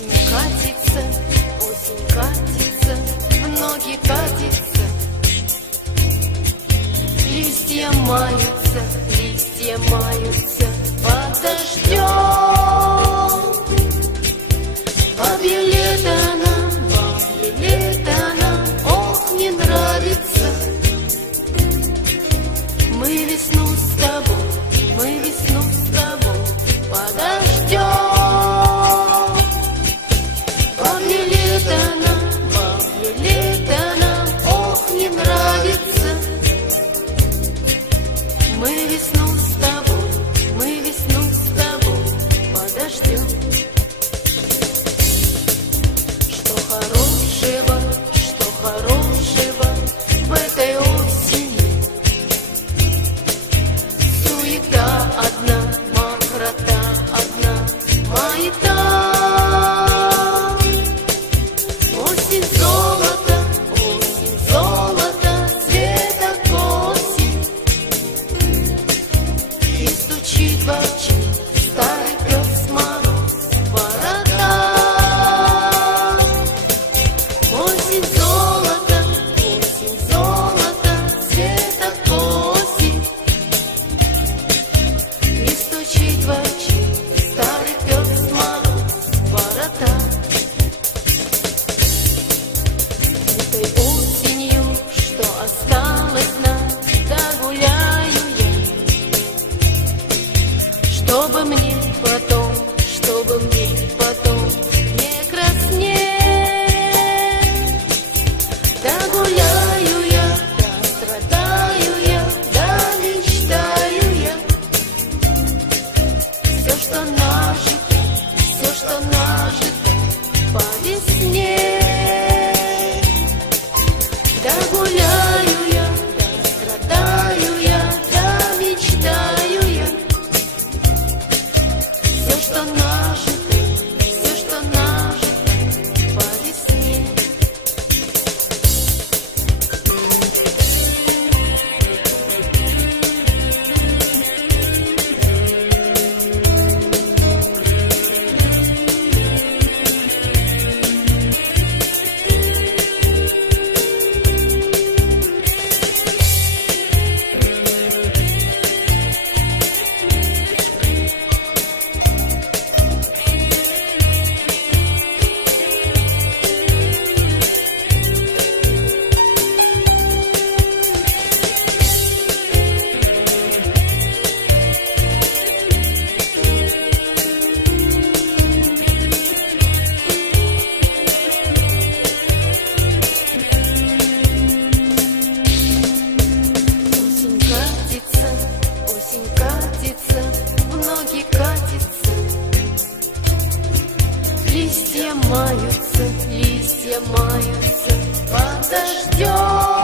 осень катится, в ноги катится. Листья маются под дождем. Бабье лето нам, ох, не нравится. Мы весну с тобой подождем. Бабье лето нам, ох, не нравится. Мы весну с тобой подождем. Что хорошего в этой осени? Суета одна, мокрота одна, маята. Осень золото, цвета коси. И стучит в очи старый пес Мороз ворота. Осень золото, цвета коси. И стучит в очи старый пес Мороз ворота. Этой осенью, что осталось нам, догуляю я, чтобы мне потом не краснеть. Догуляю я, дострадаю я, мечтаю я. Все, что нажито по весне. Догуляю я, дострадаю я, мечтаю я. Все, что нажито по весне. Осень катится, в ноги катится. Листья маются под дождем.